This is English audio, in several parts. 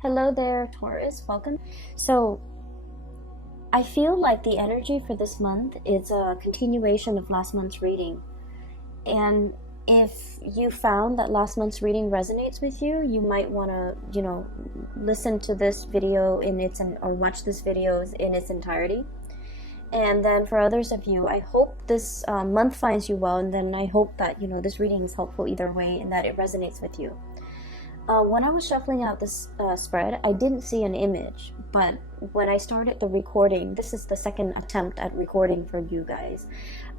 Hello there, Taurus. Welcome. So, I feel like the energy for this month is a continuation of last month's reading. And if you found that last month's reading resonates with you, you might want to, listen to this video or watch this video in its entirety. And then for others of you, I hope this month finds you well, and then I hope that, this reading is helpful either way and that it resonates with you. When I was shuffling out this spread, I didn't see an image, but when I started the recording, this is the second attempt at recording for you guys,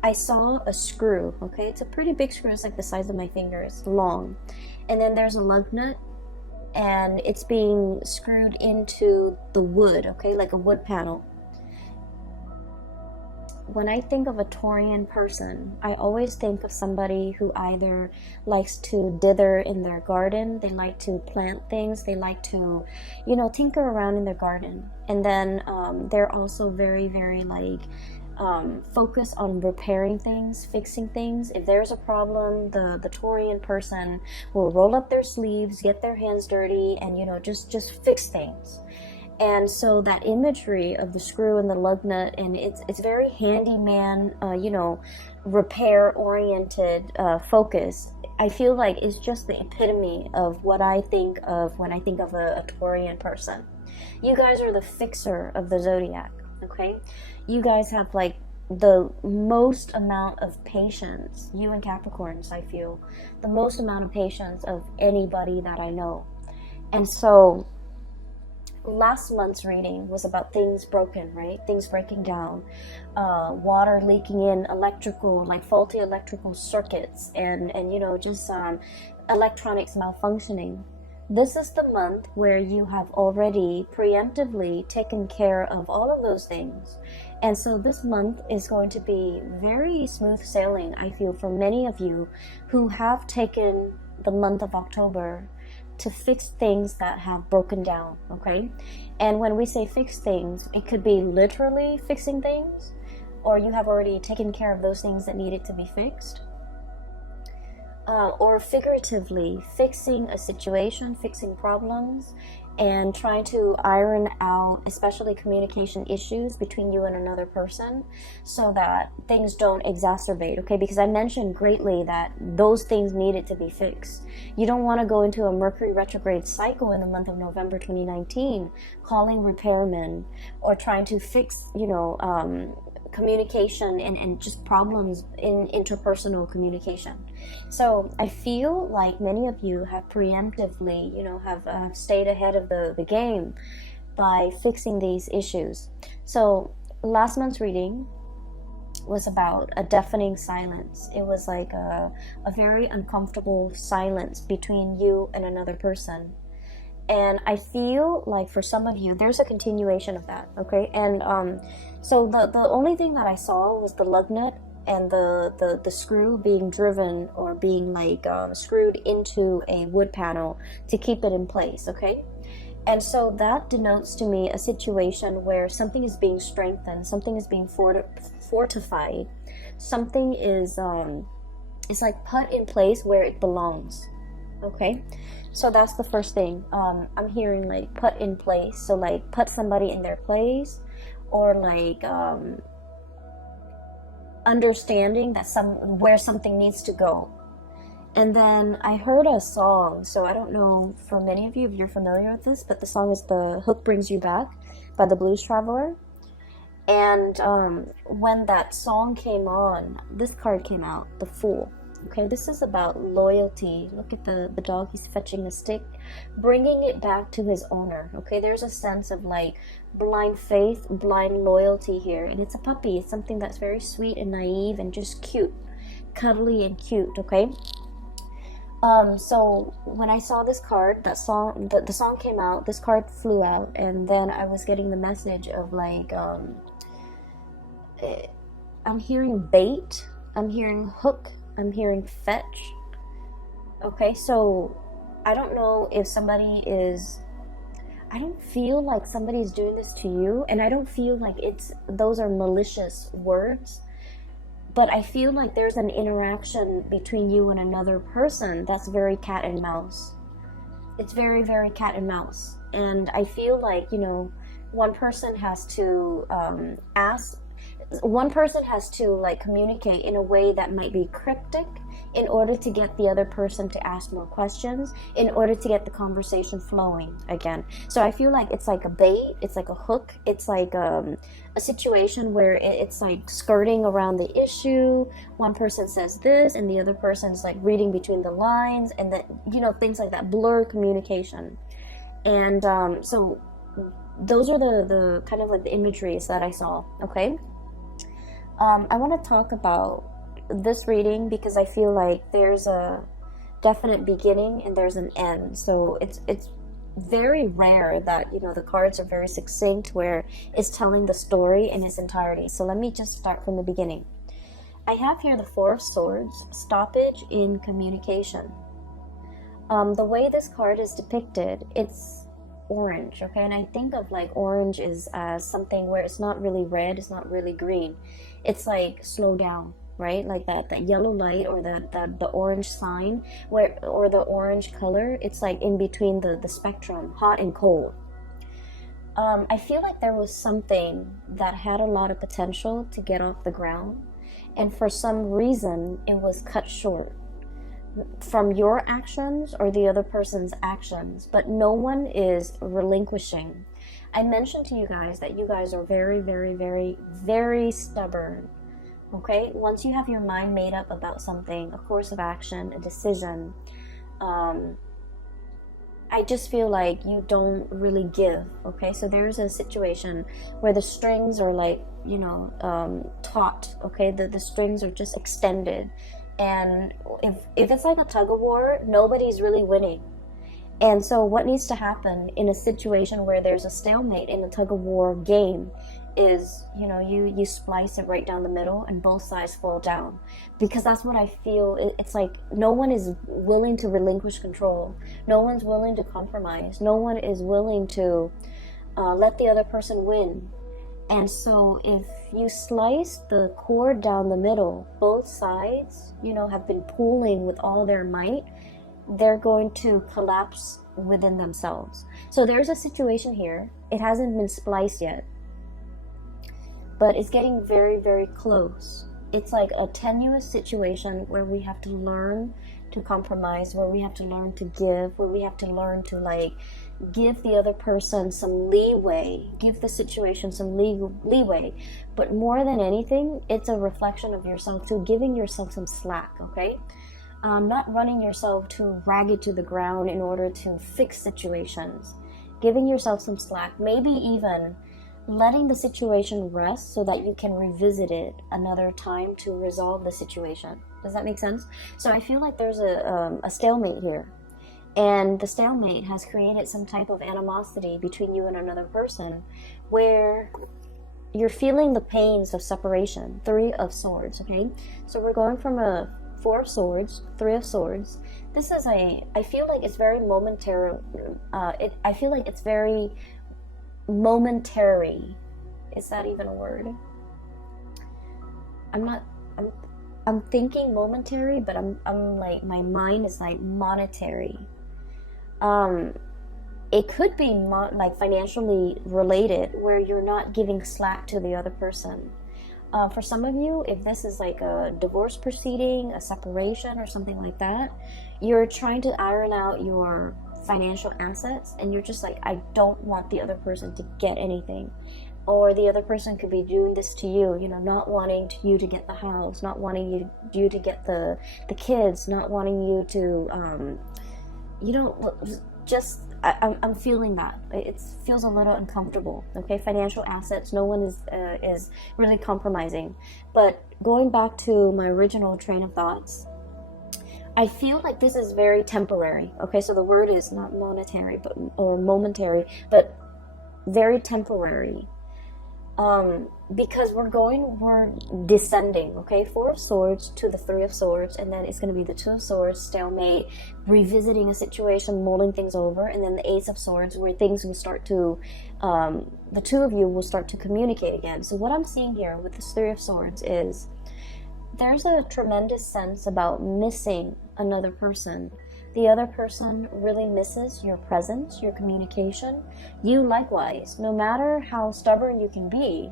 I saw a screw, okay? It's a pretty big screw, it's like the size of my finger, it's long. And then there's a lug nut, and it's being screwed into the wood, okay? Like a wood panel. When I think of a Taurian person, I always think of somebody who either likes to dither in their garden, they like to plant things, they like to, tinker around in their garden. And then they're also very, very focused on repairing things, fixing things. If there's a problem, the Taurian person will roll up their sleeves, get their hands dirty, and, just fix things. And so that imagery of the screw and the lug nut, and it's very handyman, repair-oriented focus. I feel like it's just the epitome of what I think of when I think of a Taurian person. You guys are the fixer of the zodiac, okay? You guys have the most amount of patience, you and Capricorns, I feel, the most amount of patience of anybody that I know. And so last month's reading was about things broken, right? Things breaking down, water leaking in, faulty electrical circuits, and electronics malfunctioning. This is the month where you have already preemptively taken care of all of those things. And so this month is going to be very smooth sailing, I feel, for many of you who have taken the month of October to fix things that have broken down, okay? And when we say fix things, it could be literally fixing things, or you have already taken care of those things that needed to be fixed, or figuratively fixing a situation, fixing problems, and trying to iron out especially communication issues between you and another person so that things don't exacerbate, okay? Because I mentioned greatly that those things needed to be fixed. You don't want to go into a Mercury retrograde cycle in the month of November 2019 calling repairmen or trying to fix, communication and just problems in interpersonal communication. So I feel like many of you have preemptively, have stayed ahead of the game by fixing these issues. So last month's reading was about a deafening silence. It was like a very uncomfortable silence between you and another person. And I feel like for some of you, there's a continuation of that, okay? And so the only thing that I saw was the lug nut and the screw being driven or being screwed into a wood panel to keep it in place, okay? And so that denotes to me a situation where something is being strengthened, something is being fortified, something is put in place where it belongs, okay? So that's the first thing. I'm hearing put in place, so put somebody in their place, or understanding that where something needs to go. And then I heard a song, so I don't know for many of you if you're familiar with this, but the song is "The Hook Brings You Back" by the Blues Traveler. And when that song came on, this card came out, the Fool. Okay, this is about loyalty. Look at the dog, he's fetching a stick, bringing it back to his owner. Okay, there's a sense of blind faith, blind loyalty here. And it's a puppy. It's something that's very sweet and naive and just cute, cuddly and cute, okay? So when I saw this card, that song, the song came out, this card flew out, and then I was getting the message of I'm hearing bait, I'm hearing hook, I'm hearing fetch. Okay, so I don't know if I don't feel like somebody's doing this to you, and I don't feel like those are malicious words, but I feel like there's an interaction between you and another person that's very cat and mouse. it's very, very cat and mouse. And I feel like, you know, one person has to like communicate in a way that might be cryptic in order to get the other person to ask more questions, in order to get the conversation flowing again. So I feel like it's like a bait, it's like a hook, it's like a situation where it's like skirting around the issue. One person says this and the other person's like reading between the lines, and that, you know, things like that, blur communication. And so those are the kind of like the imageries that I saw. Okay, I want to talk about this reading because I feel like there's a definite beginning and there's an end. So it's very rare that, you know, the cards are very succinct where it's telling the story in its entirety. So let me just start from the beginning. I have here the Four of Swords, stoppage in communication. The way this card is depicted, it's orange, okay? And I think of like orange is as something where it's not really red, it's not really green. It's like slow down, right? Like that yellow light, or the orange sign, or the orange color, it's like in between the spectrum, hot and cold. I feel like there was something that had a lot of potential to get off the ground, and for some reason it was cut short from your actions or the other person's actions, but no one is relinquishing. I mentioned to you guys that you guys are very, very, very, very stubborn. Okay, once you have your mind made up about something, a course of action, a decision, I just feel like you don't really give. Okay, so there's a situation where the strings are like, you know, taut. Okay, the strings are just extended, and if it's like a tug of war, nobody's really winning. And so what needs to happen in a situation where there's a stalemate in the tug of war game is, you know, you splice it right down the middle and both sides fall down. Because that's what I feel. It's like no one is willing to relinquish control. No one's willing to compromise. No one is willing to let the other person win. And so if you slice the cord down the middle, both sides, you know, have been pulling with all their might, they're going to collapse within themselves. So there's a situation here. It hasn't been spliced yet, but it's getting very, very close. It's like a tenuous situation where we have to learn to compromise, where we have to learn to give, where we have to learn to like give the other person some leeway, give the situation some leeway. But more than anything, it's a reflection of yourself too, giving yourself some slack, okay? Not running yourself too ragged to the ground in order to fix situations. Giving yourself some slack, maybe even letting the situation rest so that you can revisit it another time to resolve the situation. Does that make sense? So I feel like there's a stalemate here. And the stalemate has created some type of animosity between you and another person where you're feeling the pains of separation. Three of Swords, okay? So we're going from a Four of Swords, Three of Swords. This is I feel like it's very momentary. I feel like it's very momentary. Is that even a word? I'm thinking momentary, but I'm like, my mind is like monetary. It could be like financially related, where you're not giving slack to the other person. For some of you, if this is like a divorce proceeding, a separation or something like that, you're trying to iron out your financial assets, and you're just like, I don't want the other person to get anything. Or the other person could be doing this to you, you know, not wanting you to get the house, not wanting you to get the kids, not wanting you to, you know, just, I'm feeling that. It feels a little uncomfortable, okay? Financial assets, no one is really compromising. But going back to my original train of thoughts, I feel like this is very temporary, okay? So the word is not monetary, or momentary, but very temporary. Because we're descending, okay? Four of Swords to the Three of Swords, and then it's going to be the Two of Swords, stalemate, revisiting a situation, mulling things over, and then the Ace of Swords, where things will start to, the two of you will start to communicate again. So what I'm seeing here with this Three of Swords is there's a tremendous sense about missing another person. The other person really misses your presence, your communication. You likewise, no matter how stubborn you can be,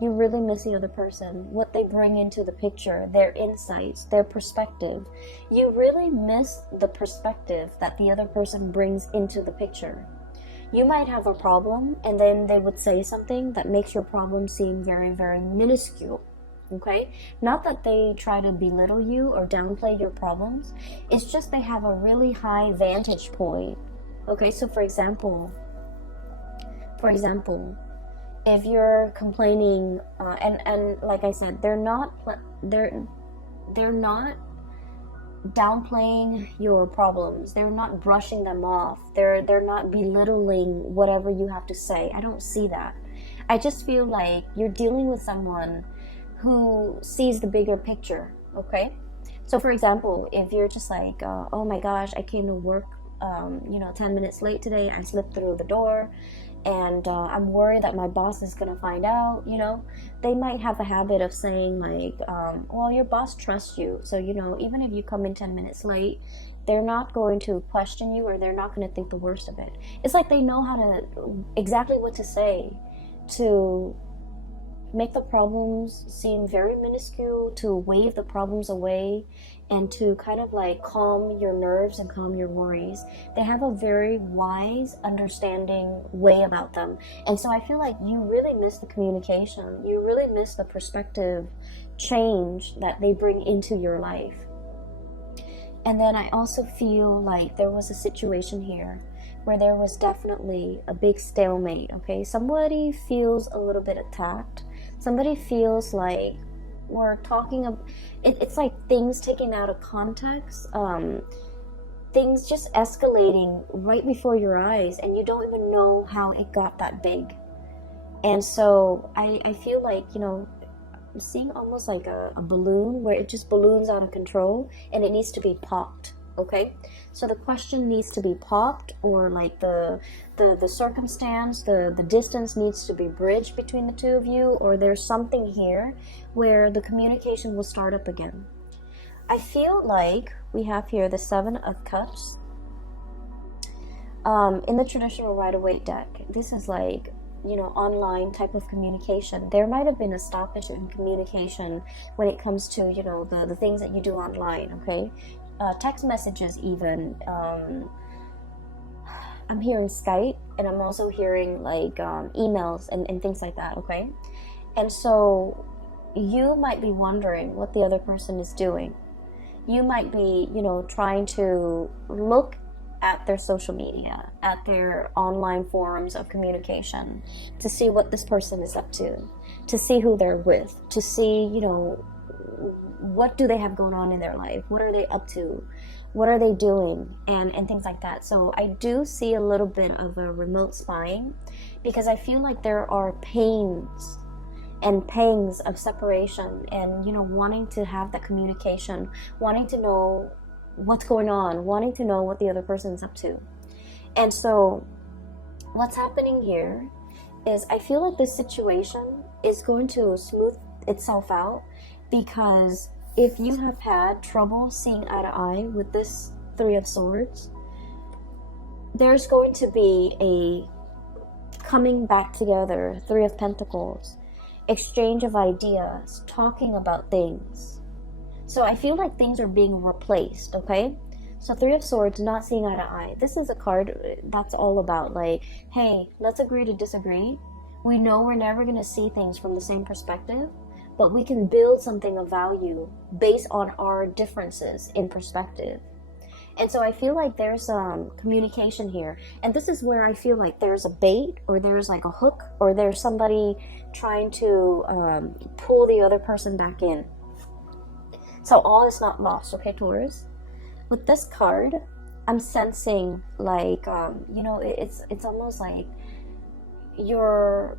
you really miss the other person, what they bring into the picture, their insights, their perspective. You really miss the perspective that the other person brings into the picture. You might have a problem, and then they would say something that makes your problem seem very, very minuscule. Okay? Not that they try to belittle you or downplay your problems. It's just they have a really high vantage point. Okay, so for example, if you're complaining, and like I said, they're not downplaying your problems. They're not brushing them off. They're not belittling whatever you have to say. I don't see that. I just feel like you're dealing with someone who sees the bigger picture. Okay, so for example, if you're just like, oh my gosh, I came to work 10 minutes late today, I slipped through the door, and I'm worried that my boss is gonna find out. They might have a habit of saying like, well, your boss trusts you, so even if you come in 10 minutes late, they're not going to question you, or they're not going to think the worst of it. It's like they know how to exactly what to say to make the problems seem very minuscule, to wave the problems away, and to kind of like calm your nerves and calm your worries. They have a very wise, understanding way about them. And so I feel like you really miss the communication. You really miss the perspective change that they bring into your life. And then I also feel like there was a situation here where there was definitely a big stalemate, okay? Somebody feels a little bit attacked. Somebody feels like we're talking about, it's like things taken out of context, things just escalating right before your eyes, and you don't even know how it got that big. And so I feel like, I'm seeing almost like a balloon where it just balloons out of control and it needs to be popped. Okay, so the question needs to be popped, or like the circumstance, the distance needs to be bridged between the two of you, or there's something here where the communication will start up again. I feel like we have here the 7 of Cups. In the traditional Rider-Waite deck, this is like, online type of communication. There might have been a stoppage in communication when it comes to, the things that you do online, okay? Text messages even. I'm hearing Skype, and I'm also hearing like emails and things like that, okay? And so you might be wondering what the other person is doing. You might be, trying to look at their social media, at their online forums of communication, to see what this person is up to see who they're with, to see, what do they have going on in their life? What are they up to? What are they doing? And things like that. So I do see a little bit of a remote spying, because I feel like there are pains and pangs of separation, and, wanting to have that communication, wanting to know what's going on, wanting to know what the other person is up to. And so what's happening here is I feel like this situation is going to smooth itself out, because if you have had trouble seeing eye to eye with this 3 of Swords, there's going to be a coming back together, 3 of Pentacles, exchange of ideas, talking about things. So I feel like things are being replaced, okay? So 3 of Swords, not seeing eye to eye. This is a card that's all about like, hey, let's agree to disagree. We know we're never going to see things from the same perspective, but we can build something of value based on our differences in perspective. And so I feel like there's communication here. And this is where I feel like there's a bait, or there's like a hook, or there's somebody trying to pull the other person back in. So all is not lost, okay, Taurus? With this card, I'm sensing like, it's almost like you're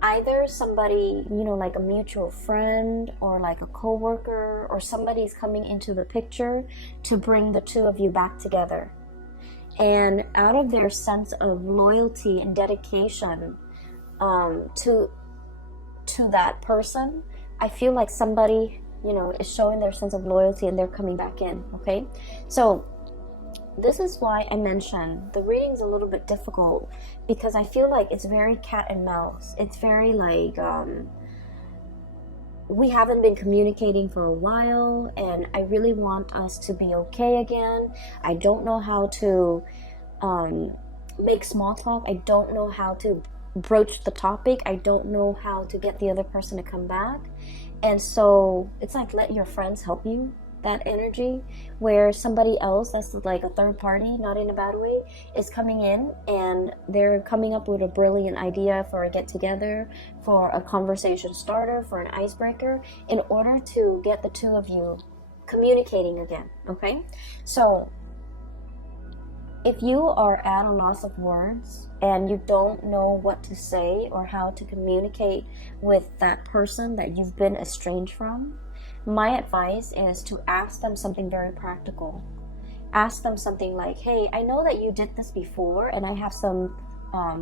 either somebody, like a mutual friend, or like a coworker, or somebody's coming into the picture to bring the two of you back together. And out of their sense of loyalty and dedication to that person, I feel like somebody, is showing their sense of loyalty, and they're coming back in, okay? So this is why I mentioned the reading's a little bit difficult, because I feel like it's very cat and mouse. It's very like, we haven't been communicating for a while, and I really want us to be okay again. I don't know how to make small talk. I don't know how to broach the topic. I don't know how to get the other person to come back. And so it's like, let your friends help you. That energy where somebody else that's like a third party, not in a bad way, is coming in and they're coming up with a brilliant idea for a get together, for a conversation starter, for an icebreaker, in order to get the two of you communicating again. Okay, so if you are at a loss of words and you don't know what to say or how to communicate with that person that you've been estranged from, my advice is to ask them something very practical. Ask them something like, hey, I know that you did this before and I have some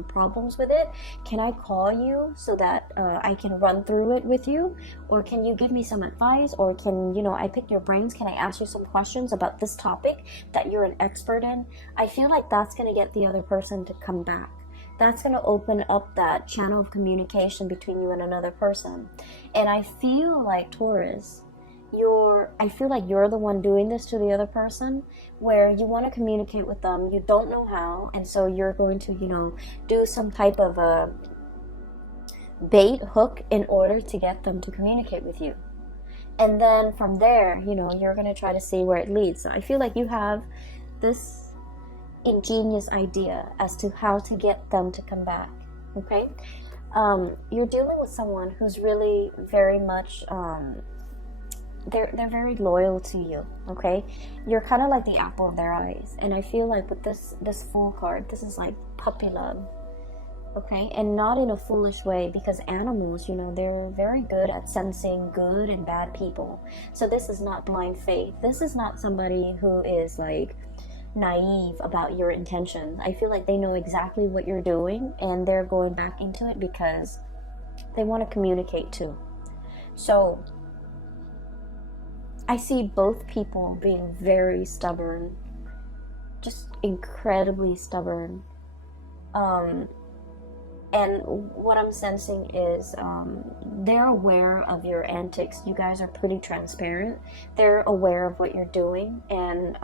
problems with it. Can I call you so that I can run through it with you? Or can you give me some advice? Or can, I pick your brains? Can I ask you some questions about this topic that you're an expert in? I feel like that's going to get the other person to come back. That's going to open up that channel of communication between you and another person. And I feel like, Taurus, I feel like you're the one doing this to the other person, where you want to communicate with them, you don't know how, and so you're going to, do some type of a bait hook in order to get them to communicate with you. And then from there, you're going to try to see where it leads. So I feel like you have this ingenious idea as to how to get them to come back. Okay, you're dealing with someone who's really very much they're very loyal to you. Okay, you're kind of like the apple of their eyes, and I feel like with this Fool card, this is like puppy love. Okay, and not in a foolish way, because animals, they're very good at sensing good and bad people. So this is not blind faith. This is not somebody who is like naive about your intentions. I feel like they know exactly what you're doing, and they're going back into it because they want to communicate too. So I see both people being very stubborn, just incredibly stubborn. And what I'm sensing is they're aware of your antics. You guys are pretty transparent. They're aware of what you're doing, and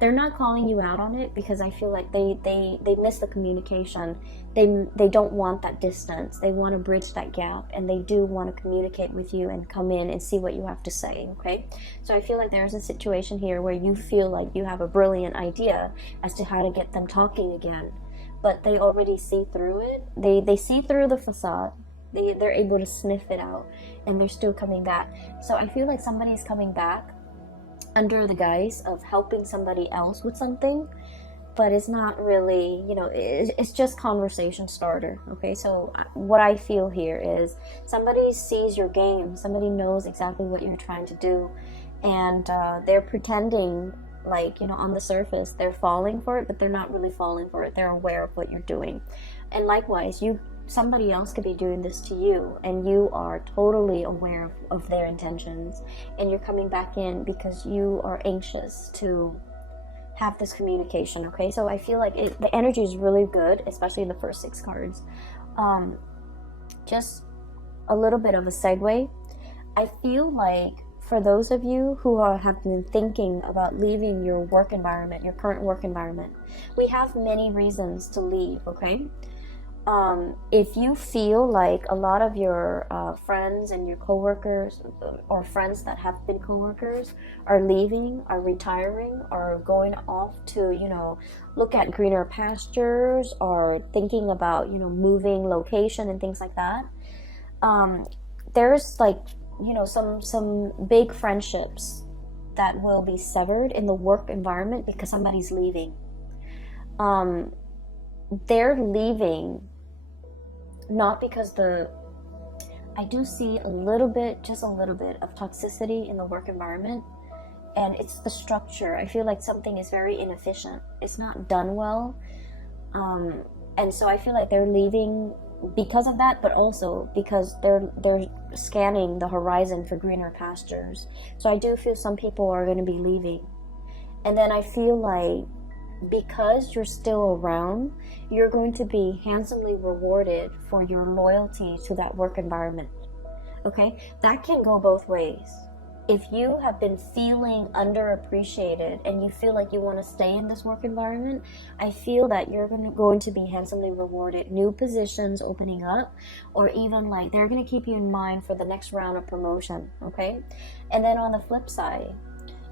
they're not calling you out on it, because I feel like they miss the communication. They don't want that distance. They want to bridge that gap, and they do want to communicate with you and come in and see what you have to say. Okay, so I feel like there's a situation here where you feel like you have a brilliant idea as to how to get them talking again, but they already see through it. They see through the facade. They're able to sniff it out, and they're still coming back. So I feel like somebody's coming back under the guise of helping somebody else with something, but it's not really, it's just conversation starter. Okay, so what I feel here is somebody sees your game, somebody knows exactly what you're trying to do, and they're pretending like, on the surface they're falling for it, but they're not really falling for it. They're aware of what you're doing. And likewise, somebody else could be doing this to you, and you are totally aware of their intentions, and you're coming back in because you are anxious to have this communication. Okay, so I feel like the energy is really good, especially in the first 6 cards. Just a little bit of a segue. I feel like for those of you who have been thinking about leaving your work environment, your current work environment, we have many reasons to leave. Okay, if you feel like a lot of your friends and your coworkers, or friends that have been coworkers, are leaving, are retiring, are going off to, look at greener pastures, or thinking about, moving location and things like that, there's like, some big friendships that will be severed in the work environment because somebody's leaving. They're leaving not because I do see just a little bit of toxicity in the work environment, and it's the structure. I feel like something is very inefficient. It's not done well, and so I feel like they're leaving because of that, but also because they're scanning the horizon for greener pastures. So I do feel some people are going to be leaving, And then I feel like because you're still around, you're going to be handsomely rewarded for your loyalty to that work environment. Okay, that can go both ways. If you have been feeling underappreciated and you feel like you want to stay in this work environment, I feel that you're going to be handsomely rewarded. New positions opening up, or even like they're going to keep you in mind for the next round of promotion. Okay, and then on the flip side,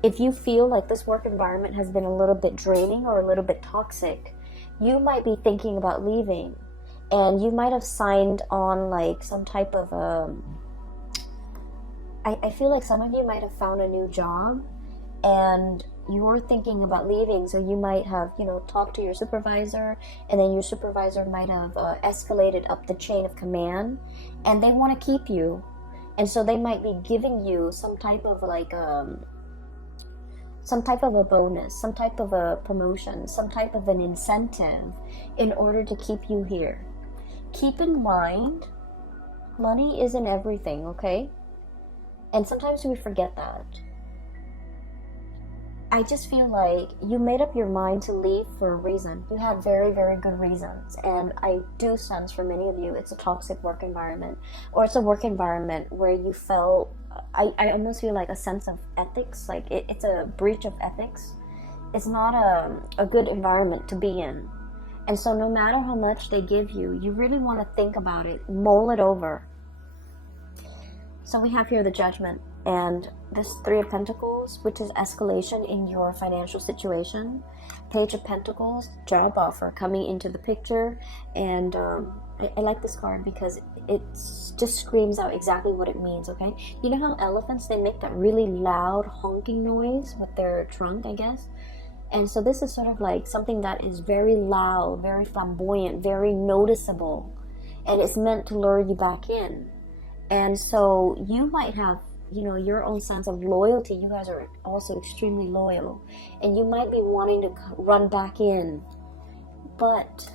if you feel like this work environment has been a little bit draining or a little bit toxic, you might be thinking about leaving, and you might have signed on like some type of I feel like some of you might have found a new job and you're thinking about leaving. So you might have, talked to your supervisor, and then your supervisor might have escalated up the chain of command, and they want to keep you. And so they might be giving you some type of like, some type of a bonus, some type of a promotion, some type of an incentive in order to keep you here. Keep in mind, money isn't everything, okay? And sometimes we forget that. I just feel like you made up your mind to leave for a reason. You had very, very good reasons. And I do sense for many of you, it's a toxic work environment. Or it's a work environment where you felt, I almost feel like a sense of ethics. Like it's a breach of ethics. It's not a good environment to be in. And so no matter how much they give you, you really want to think about it, mull it over. So we have here the Judgment, and this Three of Pentacles, which is escalation in your financial situation. Page of Pentacles, job offer coming into the picture. And I like this card because it just screams out exactly what it means, okay? You know how elephants, they make that really loud honking noise with their trunk, I guess? And so this is sort of like something that is very loud, very flamboyant, very noticeable. And it's meant to lure you back in. And so you might have, your own sense of loyalty. You guys are also extremely loyal. And you might be wanting to run back in. But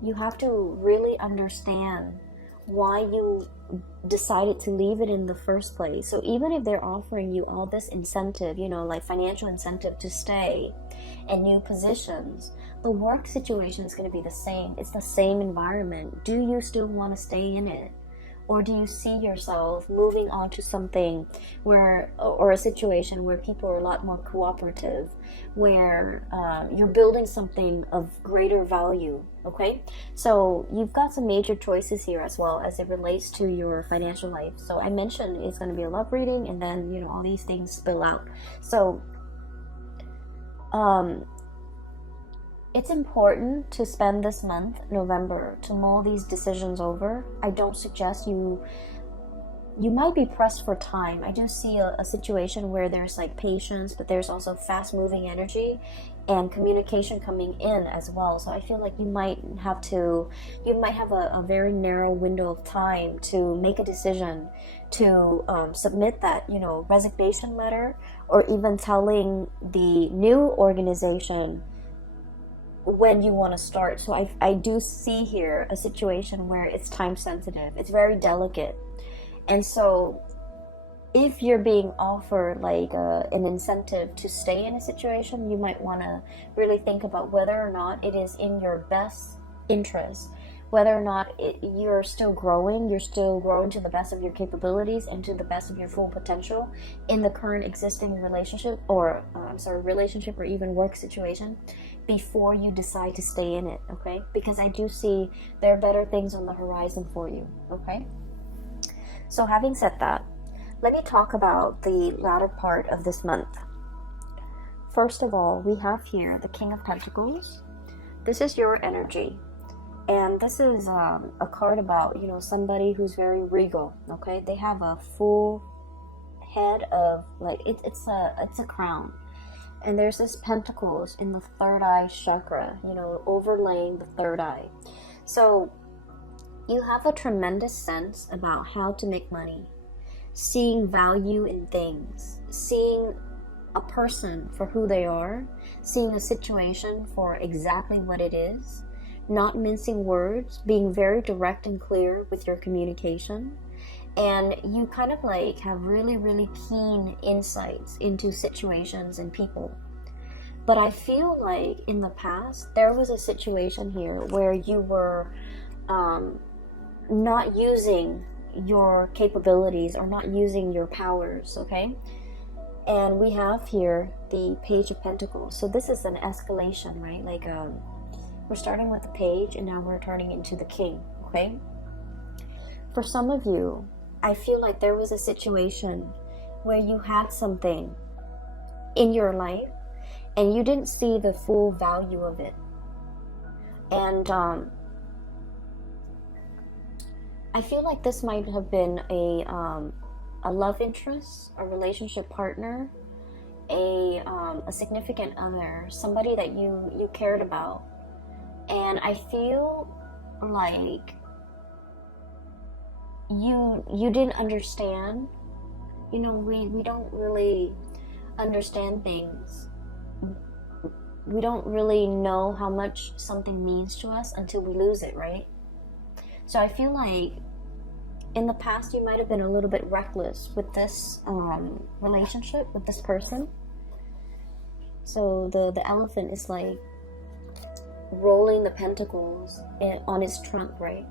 you have to really understand why you decided to leave it in the first place. So even if they're offering you all this incentive, like financial incentive to stay and new positions, the work situation is going to be the same. It's the same environment. Do you still want to stay in it? Or do you see yourself moving on to something or a situation where people are a lot more cooperative, where you're building something of greater value, okay? So you've got some major choices here as well as it relates to your financial life. So I mentioned it's going to be a love reading, and then, all these things spill out. So, it's important to spend this month, November, to mull these decisions over. I don't suggest you might be pressed for time. I do see a situation where there's like patience, but there's also fast moving energy and communication coming in as well. So I feel like you might have a very narrow window of time to make a decision, to submit that, resignation letter, or even telling the new organization when you want to start. So I do see here a situation where it's time sensitive. It's very delicate. And so if you're being offered like an incentive to stay in a situation, you might want to really think about whether or not it is in your best interest, whether or not you're still growing to the best of your capabilities and to the best of your full potential in the current existing relationship or even work situation before you decide to stay in it, okay? Because I do see there are better things on the horizon for you, okay? So having said that, let me talk about the latter part of this month. First of all, we have here the King of Pentacles. This is your energy. And this is a card about, somebody who's very regal, okay? They have a full head of, like, it's a crown. And there's this pentacles in the third eye chakra, overlaying the third eye. So you have a tremendous sense about how to make money, seeing value in things, seeing a person for who they are, seeing a situation for exactly what it is, not mincing words, being very direct and clear with your communication. And you kind of like have really, really keen insights into situations and people. But I feel like in the past, there was a situation here where you were not using your capabilities or not using your powers, okay? And we have here the Page of Pentacles. So this is an escalation, right? Like we're starting with the Page and now we're turning into the King, okay? For some of you, I feel like there was a situation where you had something in your life and you didn't see the full value of it. And I feel like this might have been a love interest, a relationship partner, a significant other, somebody that you cared about. And I feel like you didn't understand. You know, we don't really understand things. We don't really know how much something means to us until we lose it, right? So I feel like in the past you might have been a little bit reckless with this relationship with this person. So the elephant is like rolling the pentacles on its trunk, right?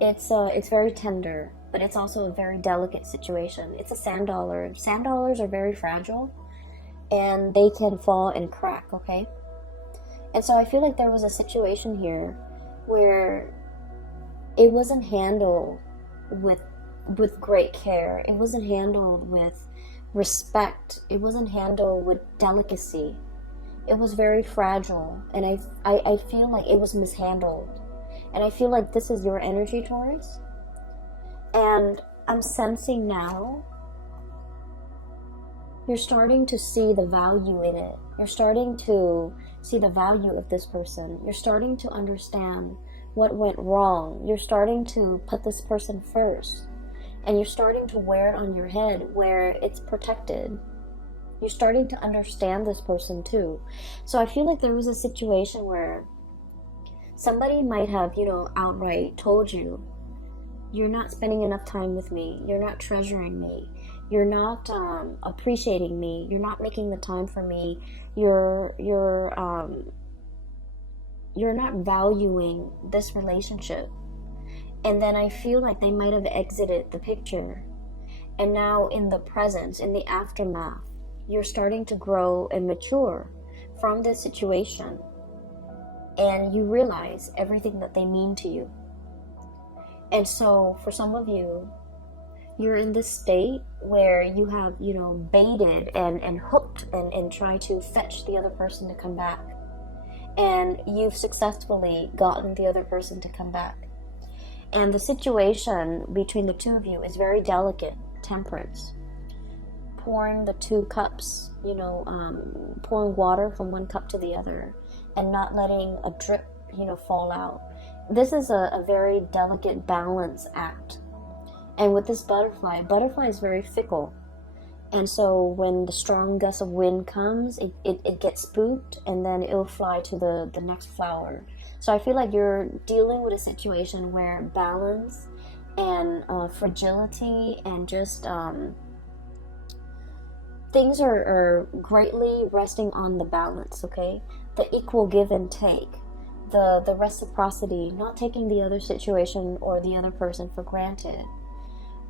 It's very tender, but it's also a very delicate situation. It's a sand dollar. Sand dollars are very fragile and they can fall and crack, okay? And so I feel like there was a situation here where it wasn't handled with great care. It wasn't handled with respect. It wasn't handled with delicacy. It was very fragile, and I feel like it was mishandled. And I feel like this is your energy, Taurus. And I'm sensing now you're starting to see the value in it. You're starting to see the value of this person. You're starting to understand what went wrong. You're starting to put this person first. And you're starting to wear it on your head where it's protected. You're starting to understand this person too. So I feel like there was a situation where somebody might have, outright told you, you're not spending enough time with me. You're not treasuring me. You're not appreciating me. You're not making the time for me. You're not valuing this relationship. And then I feel like they might have exited the picture. And now in the presence, in the aftermath, you're starting to grow and mature from this situation. And you realize everything that they mean to you. And so for some of you, you're in this state where you have, baited and hooked and tried to fetch the other person to come back. And you've successfully gotten the other person to come back. And the situation between the two of you is very delicate, temperance. Pouring the two cups, pouring water from one cup to the other and not letting a drip, fall out. This is a very delicate balance act. And with this butterfly is very fickle. And so when the strong gust of wind comes, it gets spooked and then it'll fly to the next flower. So I feel like you're dealing with a situation where balance and fragility and just things are greatly resting on the balance, okay? The equal give and take. The reciprocity, not taking the other situation or the other person for granted.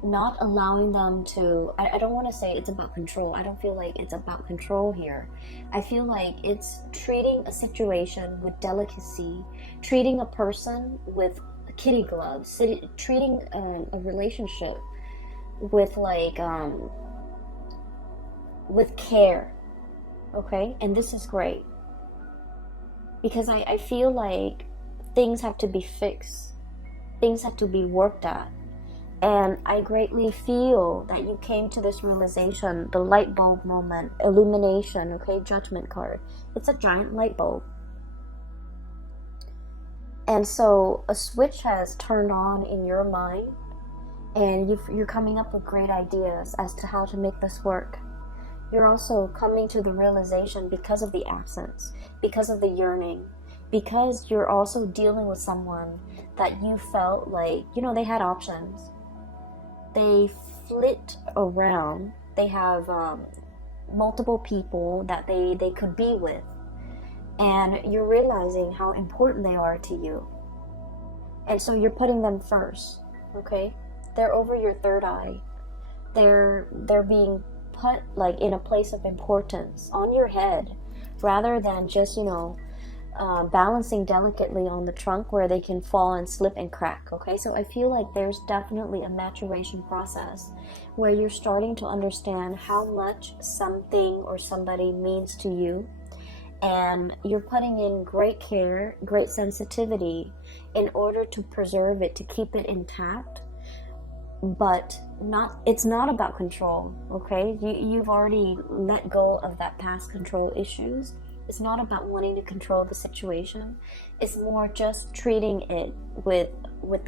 Not allowing them to, I don't want to say it's about control. I don't feel like it's about control here. I feel like it's treating a situation with delicacy, treating a person with kitty gloves, treating a relationship with with care, okay? And this is great. Because I feel like things have to be fixed. Things have to be worked at. And I greatly feel that you came to this realization, the light bulb moment, illumination, okay, judgment card. It's a giant light bulb. And so a switch has turned on in your mind and you're coming up with great ideas as to how to make this work. You're also coming to the realization because of the absence, because of the yearning, because you're also dealing with someone that you felt like, they had options. They flit around. They have multiple people that they could be with. and you're realizing how important they are to you. And so you're putting them first, okay? They're over your third eye. They're being put like in a place of importance on your head, rather than just, balancing delicately on the trunk where they can fall and slip and crack, okay? So I feel like there's definitely a maturation process where you're starting to understand how much something or somebody means to you, and you're putting in great care, great sensitivity in order to preserve it, to keep it intact. But it's not about control, okay? You've already let go of that past control issues. It's not about wanting to control the situation. It's more just treating it with the